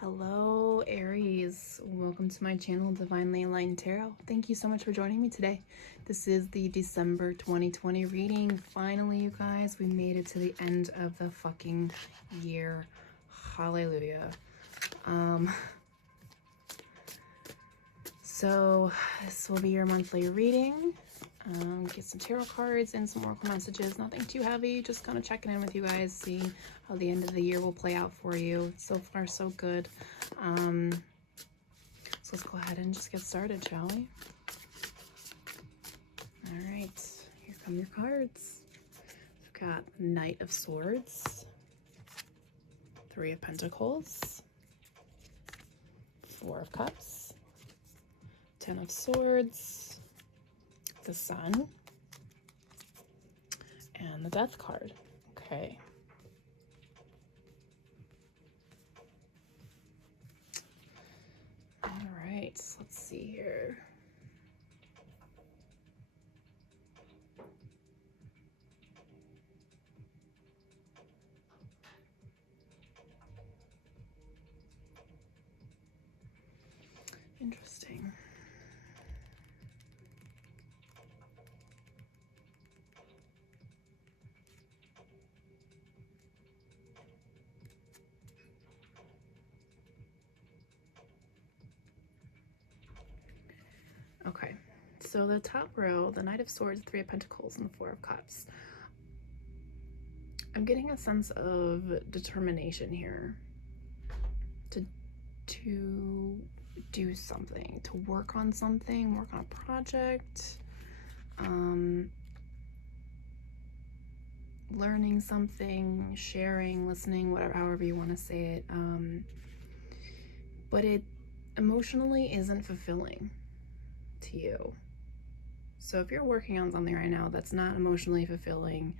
Hello, Aries. Welcome to my channel, Divinely Aligned Tarot. Thank you so much for joining me today. This is the December 2020 reading. Finally, you guys, we made it to the end of the fucking year. Hallelujah. So this will be your monthly reading. Get some tarot cards and some oracle messages. Nothing too heavy, just kind of checking in with you guys, see how the end of the year will play out for you. So far, so good. So let's go ahead and just get started, shall we? All right, here come your cards. We've got Knight of Swords, Three of Pentacles, Four of Cups, Ten of Swords, the Sun, and the Death card. Okay. All right, so let's see here. Interesting. Okay, so the top row, the Knight of Swords, Three of Pentacles, and the Four of Cups. I'm getting a sense of determination here to do something, to work on something, work on a project, learning something, sharing, listening, whatever, however you want to say it. But it emotionally isn't fulfilling to you. So if you're working on something right now that's not emotionally fulfilling,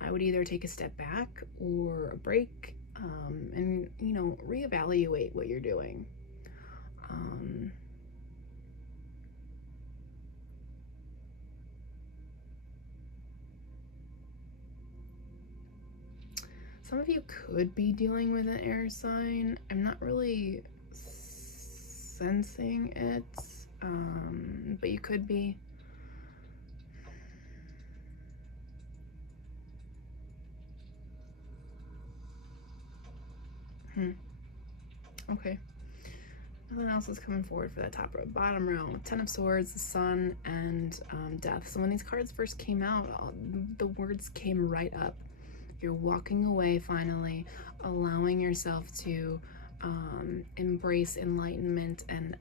I would either take a step back or a break, and, you know, reevaluate what you're doing. Some of you could be dealing with an air sign. I'm not really sensing it, but you could be. Okay. Nothing else is coming forward for that top row. Bottom row, Ten of Swords, the Sun, and Death. So when these cards first came out, the words came right up. You're walking away finally, allowing yourself to embrace enlightenment, and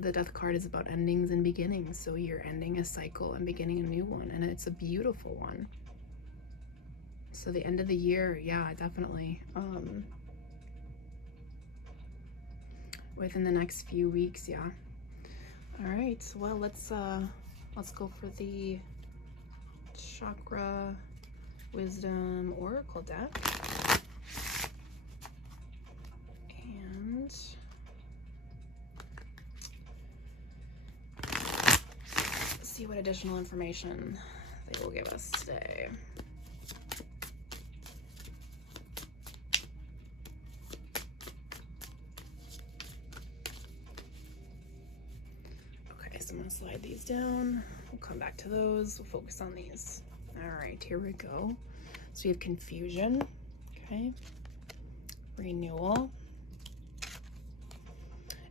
the Death card is about endings and beginnings. So you're ending a cycle and beginning a new one, and it's a beautiful one. So the end of the year, yeah, definitely. Within the next few weeks, yeah. All right, well, let's go for the Chakra Wisdom Oracle deck. And see what additional information they will give us today. Okay, so I'm gonna slide these down. We'll come back to those. We'll focus on these. All right, here we go. So we have confusion, okay, renewal,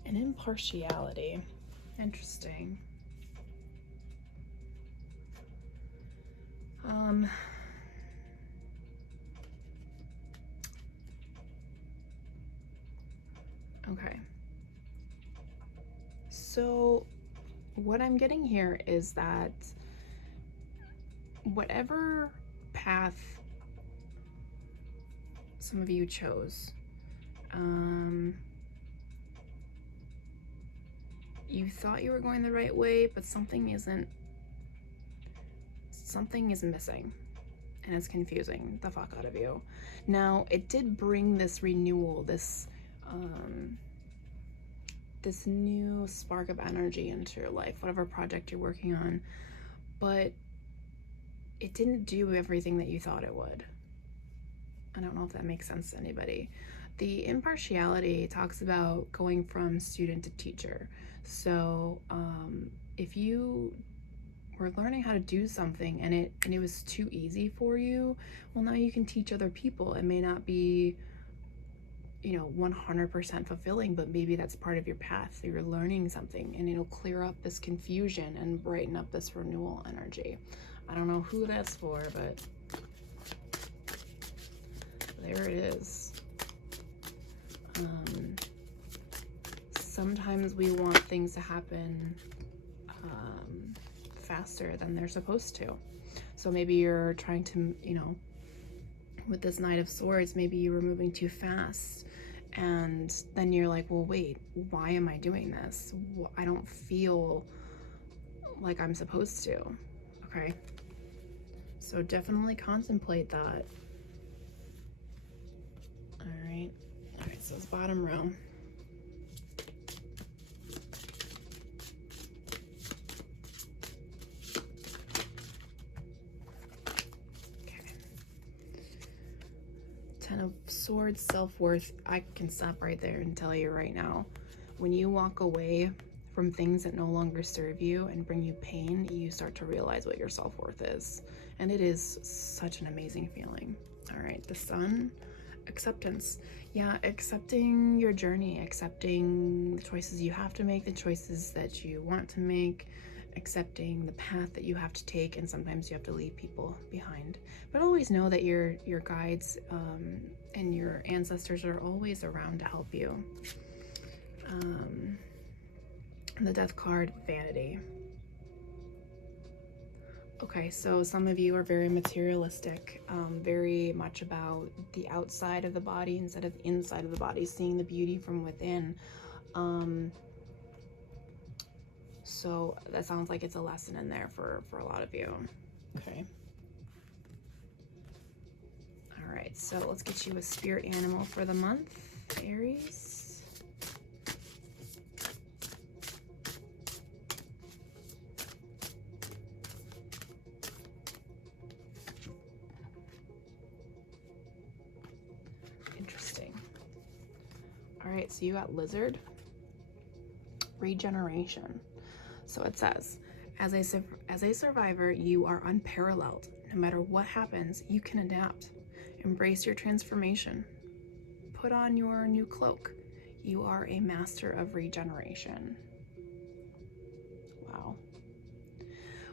and impartiality. Interesting. Okay. So what I'm getting here is that whatever path some of you chose, you thought you were going the right way, but something is missing, and it's confusing the fuck out of you. Now, it did bring this renewal, this new spark of energy into your life, whatever project you're working on, but it didn't do everything that you thought it would. I don't know if that makes sense to anybody. The impartiality talks about going from student to teacher. So if you were learning how to do something and it was too easy for you, well, now you can teach other people. It may not be 100% fulfilling, but maybe that's part of your path. So you're learning something and it'll clear up this confusion and brighten up this renewal energy. I don't know who that's for, but there it is. Sometimes we want things to happen faster than they're supposed to. So maybe you're trying to, with this Knight of Swords, maybe you were moving too fast. And then you're like, well, wait, why am I doing this? I don't feel like I'm supposed to. Okay. So definitely contemplate that. All right. All right. So it's bottom row. Ten of Swords, self-worth. I can stop right there and tell you right now, when you walk away from things that no longer serve you and bring you pain, you start to realize what your self-worth is. And it is such an amazing feeling. All right, the Sun, acceptance. Yeah, accepting your journey, accepting the choices you have to make, the choices that you want to make, accepting the path that you have to take, and sometimes you have to leave people behind. But always know that your guides and your ancestors are always around to help you. The Death card, vanity. Okay, so some of you are very materialistic, very much about the outside of the body instead of the inside of the body, seeing the beauty from within. So that sounds like it's a lesson in there for a lot of you. Okay. All right, so let's get you a spirit animal for the month, Aries. Interesting. All right, so you got lizard. Regeneration. So it says, as a survivor, you are unparalleled. No matter what happens, you can adapt. Embrace your transformation. Put on your new cloak. You are a master of regeneration. Wow.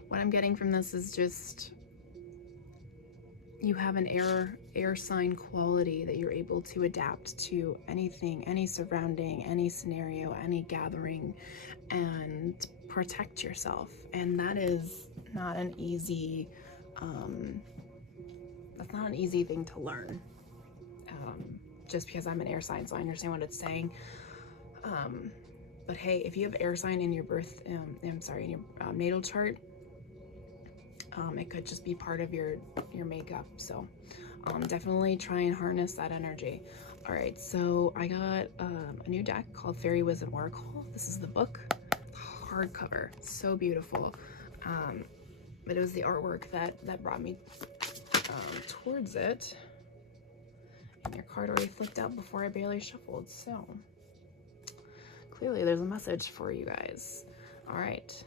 What I'm getting from this is just you have an air sign quality that you're able to adapt to anything, any surrounding, any scenario, any gathering, and protect yourself. And that is not an easy that's not an easy thing to learn. Just because I'm an air sign, so I understand what it's saying. But hey, if you have air sign in your in your natal chart, it could just be part of your makeup. So definitely try and harness that energy. All right, so I got a new deck called Fairy Wisdom Oracle. This is the book, hardcover, so beautiful. But it was the artwork that brought me towards it. And your card already flipped out before I barely shuffled, so clearly there's a message for you guys. All right,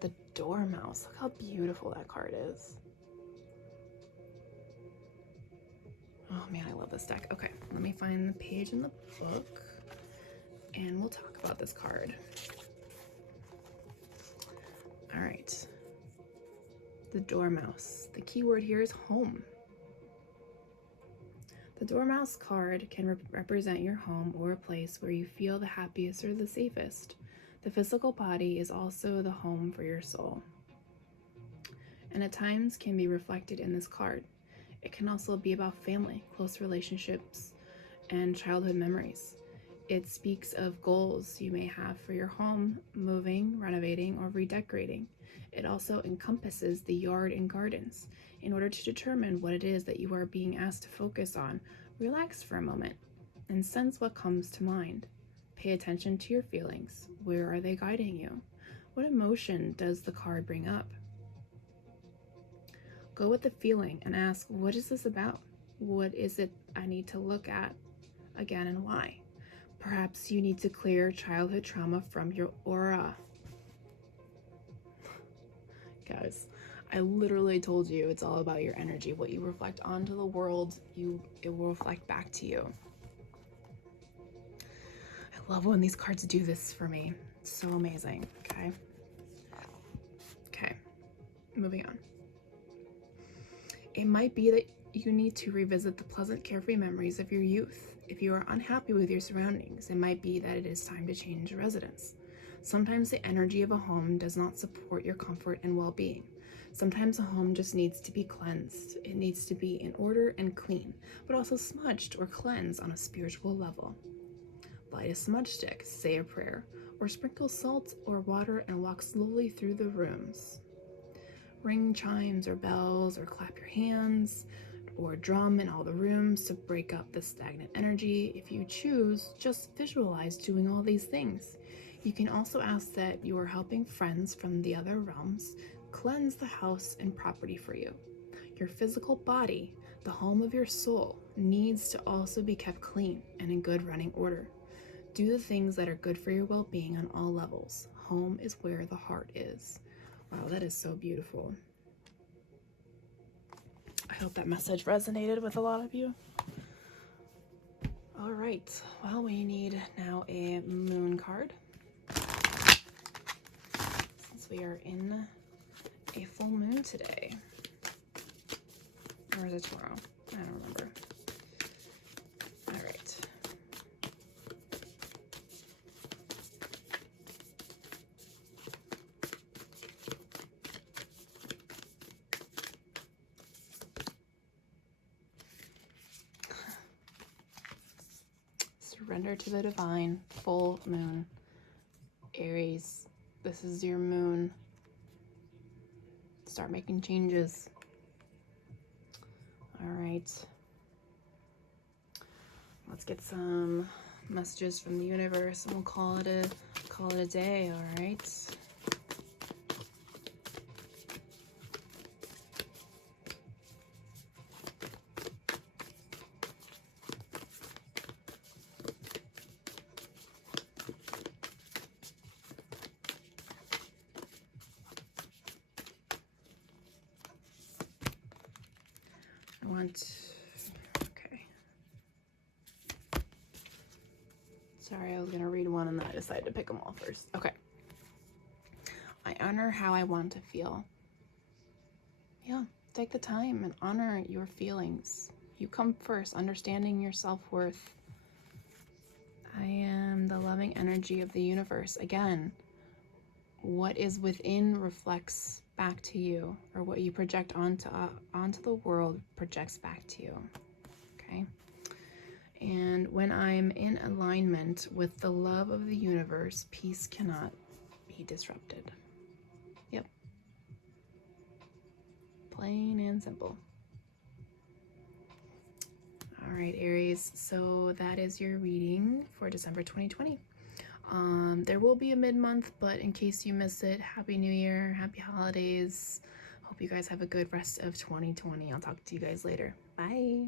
the Dormouse. Look how beautiful that card is. Oh man, I love this deck. Okay, let me find the page in the book and we'll talk about this card. All right, the Dormouse. The key word here is home. The Dormouse card can represent your home or a place where you feel the happiest or the safest. The physical body is also the home for your soul, and at times can be reflected in this card. It can also be about family, close relationships, and childhood memories. It speaks of goals you may have for your home, moving, renovating, or redecorating. It also encompasses the yard and gardens. In order to determine what it is that you are being asked to focus on, relax for a moment and sense what comes to mind. Pay attention to your feelings. Where are they guiding you? What emotion does the card bring up? Go with the feeling and ask, what is this about? What is it I need to look at again and why? Perhaps you need to clear childhood trauma from your aura. Guys, I literally told you it's all about your energy. What you reflect onto the world, it will reflect back to you. I love when these cards do this for me. It's so amazing. Okay, moving on. It might be that you need to revisit the pleasant, carefree memories of your youth. If you are unhappy with your surroundings, it might be that it is time to change residence. Sometimes the energy of a home does not support your comfort and well-being. Sometimes a home just needs to be cleansed. It needs to be in order and clean, but also smudged or cleansed on a spiritual level. Light a smudge stick, say a prayer, or sprinkle salt or water and walk slowly through the rooms. Ring chimes or bells, or clap your hands, or drum in all the rooms to break up the stagnant energy. If you choose, just visualize doing all these things. You can also ask that you are helping friends from the other realms cleanse the house and property for you. Your physical body, the home of your soul, needs to also be kept clean and in good running order. Do the things that are good for your well-being on all levels. Home is where the heart is. Wow, that is so beautiful. I hope that message resonated with a lot of you. All right, well, we need now a moon card. Since we are in a full moon today. Or is it tomorrow? I don't remember. All right. Surrender to the divine, full moon. Aries, this is your moon. Start making changes. All right. Let's get some messages from the universe and we'll call it a day, all right? Okay. Sorry, I was gonna read one and then I decided to pick them all first. Okay. I honor how I want to feel. Yeah, take the time and honor your feelings. You come first, understanding your self-worth. I am the loving energy of the universe. Again, what is within reflects back to you, or what you project onto the world projects back to you. Okay? And when I'm in alignment with the love of the universe, peace cannot be disrupted. Yep. Plain and simple. All right, Aries, so that is your reading for December 2020. There will be a mid-month, but in case you miss it, Happy New Year, Happy Holidays. Hope you guys have a good rest of 2020. I'll talk to you guys later. Bye.